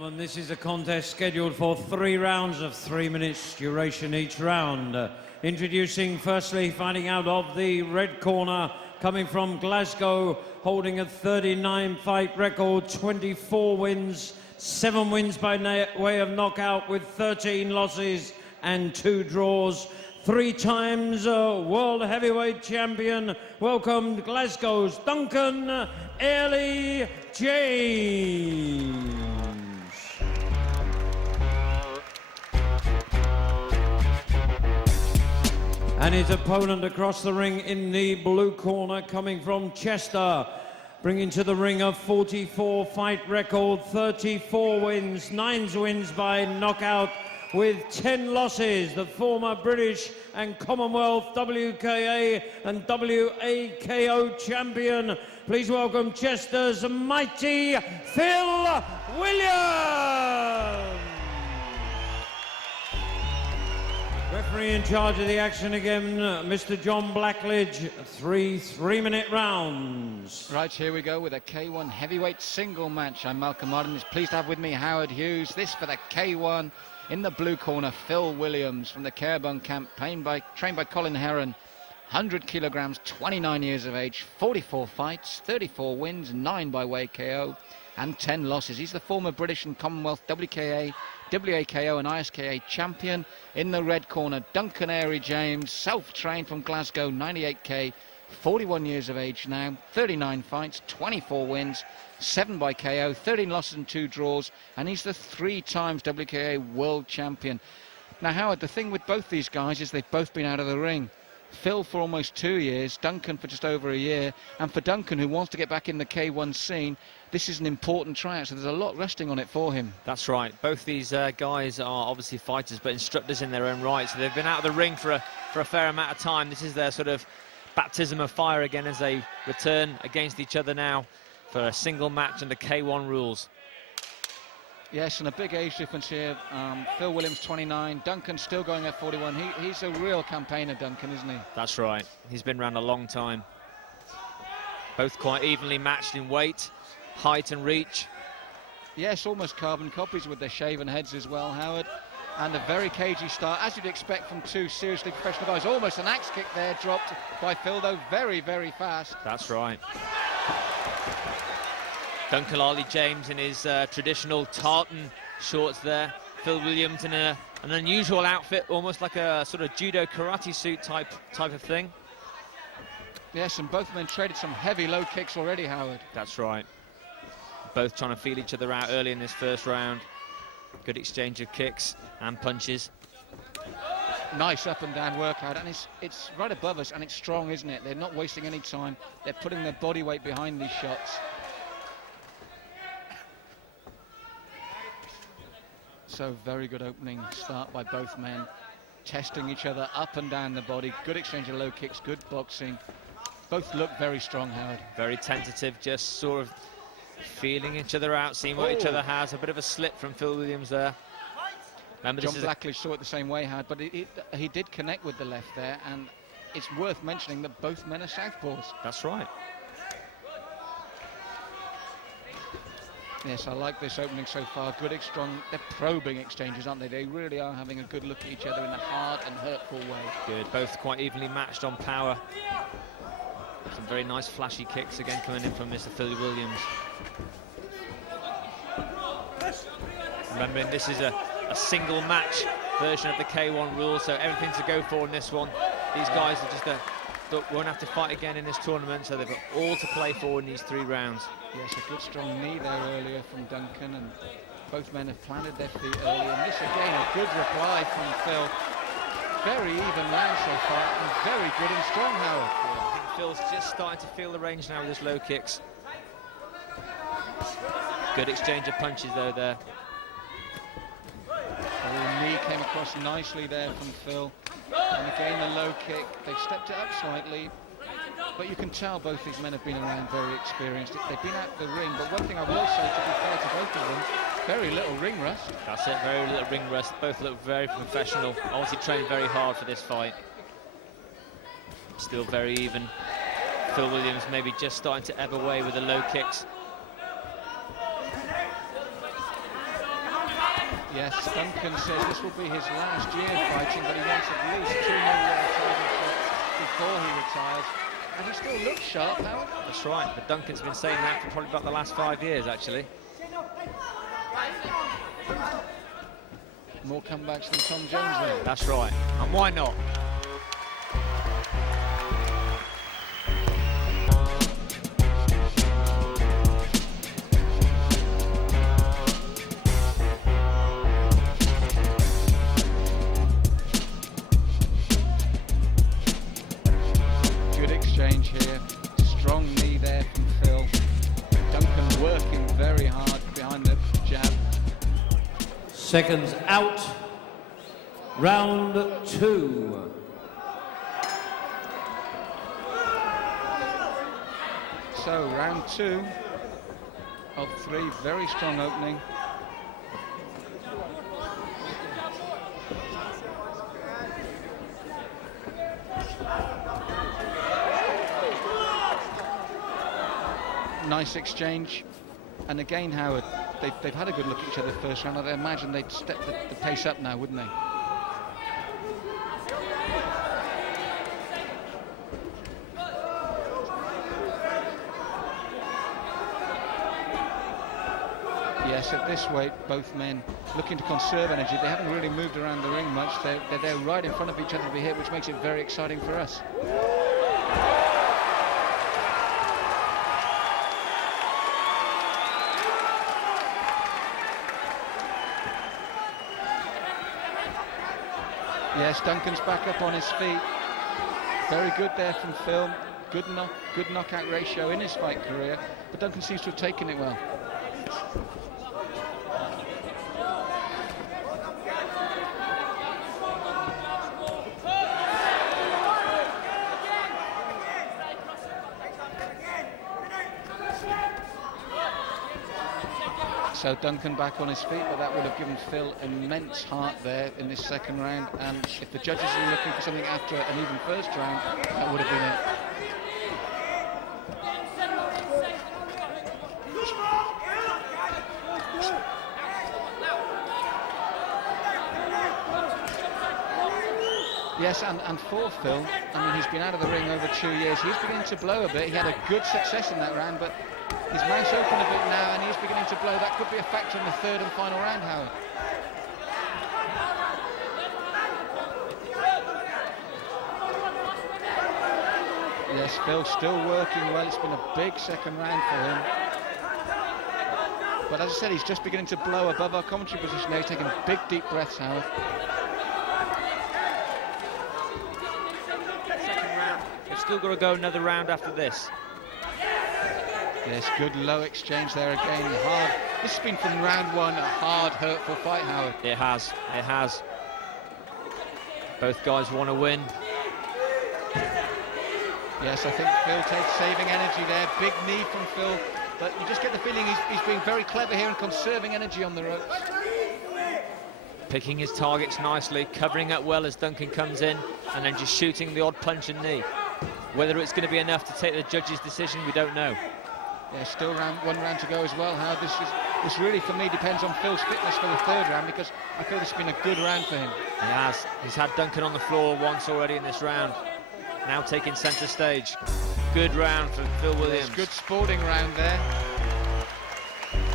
Gentlemen, this is a contest scheduled for 3 rounds of 3 minutes duration each round. Introducing firstly, fighting out of the red corner, coming from Glasgow, holding a 39-fight record, 24 wins, 7 wins by way of knockout with 13 losses and 2 draws. 3 times world heavyweight champion. Welcome Glasgow's Duncan James. And his opponent across the ring in the blue corner, coming from Chester, bringing to the ring a 44-fight record, 34 wins, 9 wins by knockout with 10 losses. The former British and Commonwealth WKA and WAKO champion. Please welcome Chester's mighty Phil Williams. Referee in charge of the action again, Mr. John Blackledge. 3-minute rounds. Right, here we go with a K1 heavyweight single match. I'm Malcolm Martin. Is pleased to have with me Howard Hughes. This for the K1. In the blue corner, Phil Williams from the Cairburn camp, trained by Colin Heron. 100 kilograms, 29 years of age, 44 fights, 34 wins, 9 by way KO, and 10 losses. He's the former British and Commonwealth WKA, WAKO and ISKA champion. In the red corner, Duncan James, self-trained from Glasgow, 98k, 41 years of age now, 39 fights, 24 wins, 7 by KO, 13 losses and 2 draws, and he's the 3 times WKA world champion. Now, Howard, the thing with both these guys is they've both been out of the ring. Phil for almost 2 years, Duncan for just over a year, and for Duncan, who wants to get back in the K1 scene, this is an important tryout, so there's a lot resting on it for him. That's right. Both these guys are obviously fighters, but instructors in their own right, so they've been out of the ring for a fair amount of time. This is their sort of baptism of fire again as they return against each other now for a single match under K1 rules. Yes, and a big age difference here. Phil Williams, 29. Duncan still going at 41. He's a real campaigner, Duncan, isn't he? That's right. He's been around a long time. Both quite evenly matched in weight, height and reach. Yes, almost carbon copies with their shaven heads as well, Howard. And a very cagey start, as you'd expect from 2 seriously professional guys. Almost an axe kick there, dropped by Phil, though very, very fast. That's right. Duncan James in his traditional tartan shorts there. Phil Williams in an unusual outfit, almost like a sort of judo karate suit type of thing. Yes, and both men traded some heavy low kicks already, Howard. That's right. Both trying to feel each other out early in this first round. Good exchange of kicks and punches. Nice up and down workout, and it's right above us, and it's strong, isn't it? They're not wasting any time. They're putting their body weight behind these shots. So very good opening start by both men, testing each other up and down the body. Good exchange of low kicks, good boxing. Both look very strong, Howard. Very tentative, just sort of feeling each other out, seeing what each other has. A bit of a slip from Phil Williams there. Remember, John Blackledge saw it the same way, Howard, but he did connect with the left there, and it's worth mentioning that both men are southpaws. That's right. Yes, I like this opening so far. Good, strong, they're probing exchanges, aren't they? They really are having a good look at each other in a hard and hurtful way. Good, both quite evenly matched on power. Some very nice flashy kicks again coming in from Mr. Phil Williams. Remembering this is a single match version of the K1 rules, so everything to go for in this one. These guys are just won't have to fight again in this tournament, so they've got all to play for in these 3 rounds. Yes, a good strong knee there earlier from Duncan, and both men have planted their feet early, and this again a good reply from Phil. Very even round so far, and very good and strong, Howard. Yeah, I think Phil's just starting to feel the range now with his low kicks. Good exchange of punches though there. The knee came across nicely there from Phil, and again the low kick. They've stepped it up slightly, but you can tell both these men have been around, very experienced. They've been out the ring, but one thing I will say, to be fair to both of them, very little ring rust. That's it, very little ring rust. Both look very professional. Obviously trained very hard for this fight. Still very even. Phil Williams maybe just starting to ebb away with the low kicks. Yes, Duncan says this will be his last year fighting, but he wants at least 2 more world title shots before he retires. And he still looks sharp, Howard. That's right, but Duncan's been saying that for probably about the last 5 years, actually. More comebacks than Tom Jones there. That's right, and why not? Good exchange here. Strong knee there from Phil. Duncan working very hard behind the jab. Seconds out. Round 2. So round 2 of 3, very strong opening. Nice exchange, and again, Howard, they've had a good look at each other first round. I'd imagine they'd step the pace up now, wouldn't they? Yes, at this weight, both men looking to conserve energy. They haven't really moved around the ring much. They're there right in front of each other to be hit, which makes it very exciting for us. Yes, Duncan's back up on his feet. Very good there from Phil. Good knockout ratio in his fight career, but Duncan seems to have taken it well. So Duncan back on his feet, but that would have given Phil immense heart there in this second round, and if the judges are looking for something after an even first round, that would have been it. Yes, and for Phil, I mean, he's been out of the ring over 2 years. He's beginning to blow a bit. He had a good success in that round, but his mouth's open a bit now, and he's beginning to blow. That could be a factor in the third and final round, Howard. Yes, Phil still working well. It's been a big second round for him. But as I said, he's just beginning to blow above our commentary position now. He's taking big, deep breaths, Howard. Second round. They've still got to go another round after this. Yes, good low exchange there again. Hard. This has been from round 1 a hard, hurtful fight, Howard. It has. It has. Both guys want to win. Yes, I think Phil takes saving energy there. Big knee from Phil, but you just get the feeling he's being very clever here and conserving energy on the ropes. Picking his targets nicely, covering up well as Duncan comes in, and then just shooting the odd punch and knee. Whether it's going to be enough to take the judge's decision, we don't know. Yeah, still one round to go as well. How this really, for me, depends on Phil's fitness for the third round, because I feel this has been a good round for him. He has. He's had Duncan on the floor once already in this round. Now taking centre stage. Good round for Phil Williams. Yes, good sporting round there.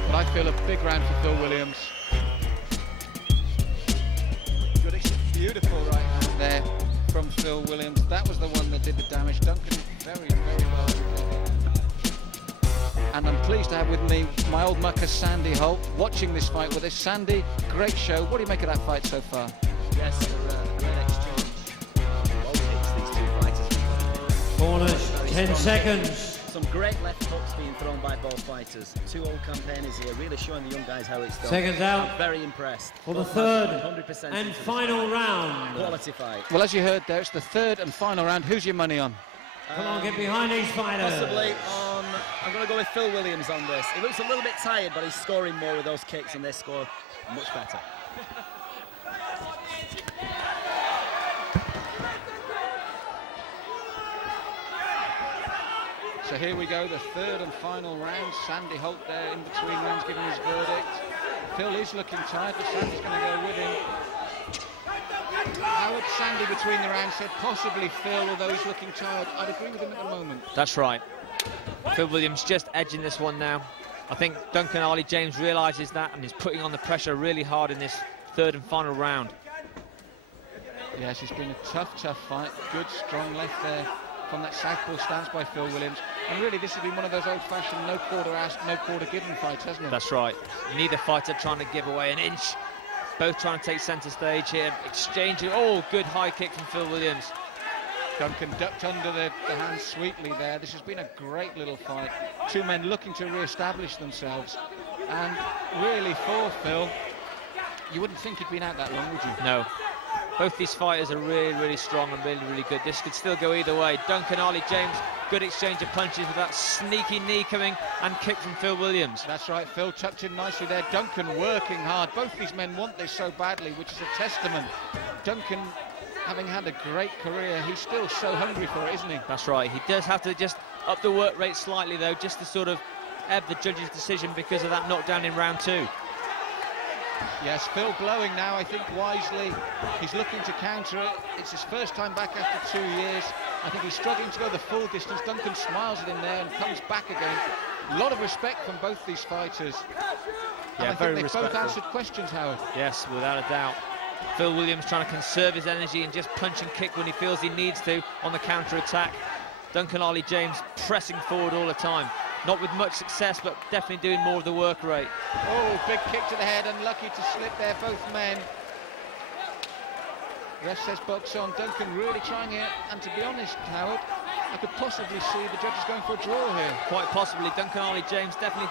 But I feel a big round for Phil Williams. Good, beautiful right hand there from Phil Williams. That was the one that did the damage. Duncan very, very well. And I'm pleased to have with me my old mucker Sandy Holt watching this fight with us. Sandy, great show. What do you make of that fight so far? Yes, a great exchange. Well hits these two fighters. Corners, 10 strong. seconds. Some great left hooks being thrown by both fighters. Two old campaigners here, really showing the young guys how it's done. Seconds out. I'm very impressed. For the Both third fighters 100% and into this final fight. round. Quality fight. Well, as you heard there, it's the third and final round. Who's your money on? Come on, get behind these fighters. Possibly on, I'm going to go with Phil Williams on this. He looks a little bit tired, but he's scoring more with those kicks, and they score much better. So So here we go, the third and final round. Sandy Holt there in between rounds giving his verdict. Phil is looking tired, but Sandy's going to go with him. Howard, Sandy between the rounds said possibly Phil, although he's looking tired. I'd agree with him at the moment. That's right. Phil Williams just edging this one now. I think Duncan Ali James realises that and is putting on the pressure really hard in this third and final round. Yes, it's been a tough fight. Good, strong left there from that southpaw stance by Phil Williams. And really, this has been one of those old-fashioned no quarter asked, no quarter given fights, hasn't it? That's right. Neither fighter trying to give away an inch. Both trying to take centre stage here. Exchanging. Oh, good high kick from Phil Williams. Duncan ducked under the hand sweetly there. This has been a great little fight. Two men looking to re-establish themselves. And really, for Phil, you wouldn't think he'd been out that long, would you? No. Both these fighters are really strong and really good. This could still go either way. Duncan Ali James, good exchange of punches with that sneaky knee coming and kick from Phil Williams. That's right, Phil tucked in nicely there. Duncan working hard. Both these men want this so badly, which is a testament. Duncan, having had a great career, he's still so hungry for it, isn't he? That's right. He does have to just up the work rate slightly, though, just to sort of ebb the judge's decision because of that knockdown in round 2. Yes, Phil blowing now, I think wisely. He's looking to counter it. It's his first time back after 2 years. I think he's struggling to go the full distance. Duncan smiles it in there and comes back again. A lot of respect from both these fighters. And Yeah, I very think they've both respectful. answered questions, Howard. Yes, without a doubt. Phil Williams trying to conserve his energy and just punch and kick when he feels he needs to on the counter-attack. Duncan Ali James pressing forward all the time. Not with much success, but definitely doing more of the work rate. Oh, big kick to the head, unlucky to slip there, both men. Ref says box on. Duncan really trying it, and to be honest, Howard, I could possibly see the judges going for a draw here. Quite possibly. Duncan Ali James definitely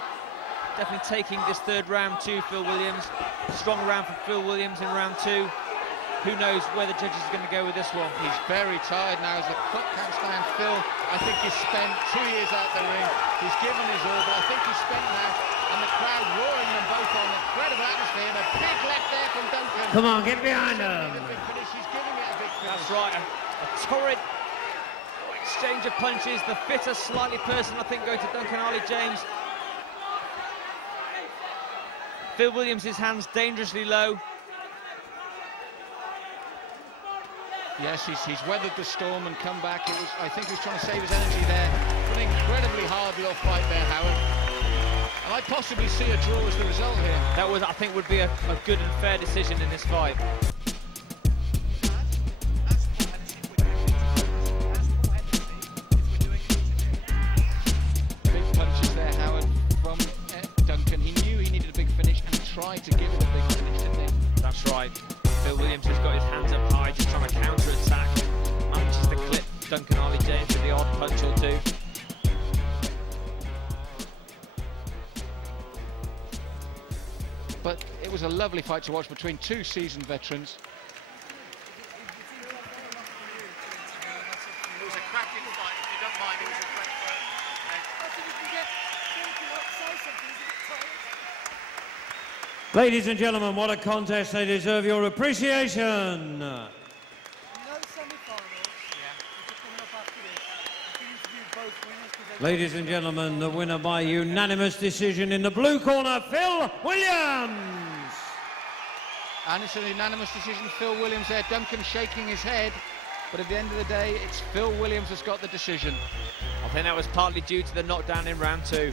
taking this third round to Phil Williams. Strong round for Phil Williams in round 2. Who knows where the judges are going to go with this one. He's very tired now as the clock counts down. Phil, I think he's spent 2 years out the ring. He's given his all, but I think he's spent now. And the crowd roaring them both on. Incredible atmosphere and a big left there from Duncan. Come on, get behind him. A big finish. He's giving it a big finish. That's right. A torrid exchange of punches. The fitter, slightly person, I think, going to Duncan Ali James. Phil Williams' hands dangerously low. Yes, he's weathered the storm and come back. I think he was trying to save his energy there. An incredibly hard little fight there, Howard. And I possibly see a draw as the result here. That was, I think, would be a good and fair decision in this fight. Big punches there, Howard, from Duncan. He knew he needed a big finish and tried to give it a big finish, didn't he? That's right. Phil Williams has got his hands up high, just trying to counter-attack. Manages to clip Duncan Ali James with the odd punch or two. But it was a lovely fight to watch between two seasoned veterans. It was a cracking fight, if you don't mind, it was a great fight. Ladies and gentlemen, what a contest. They deserve your appreciation. No semi-finals. Coming up after this. I can interview both winners because they... Ladies and gentlemen, the winner by unanimous decision in the blue corner, Phil Williams. And it's a unanimous decision, Phil Williams there. Duncan shaking his head. But at the end of the day, it's Phil Williams that's got the decision. I think that was partly due to the knockdown in round 2.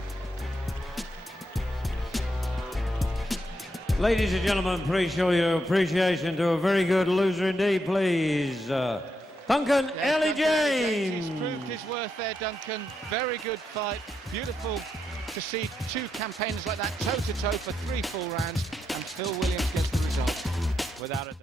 Ladies and gentlemen, please show your appreciation to a very good loser indeed, please. Duncan Ali James. He's proved his worth there, Duncan. Very good fight. Beautiful to see two campaigners like that toe-to-toe for 3 full rounds. And Phil Williams gets the result. Without a doubt.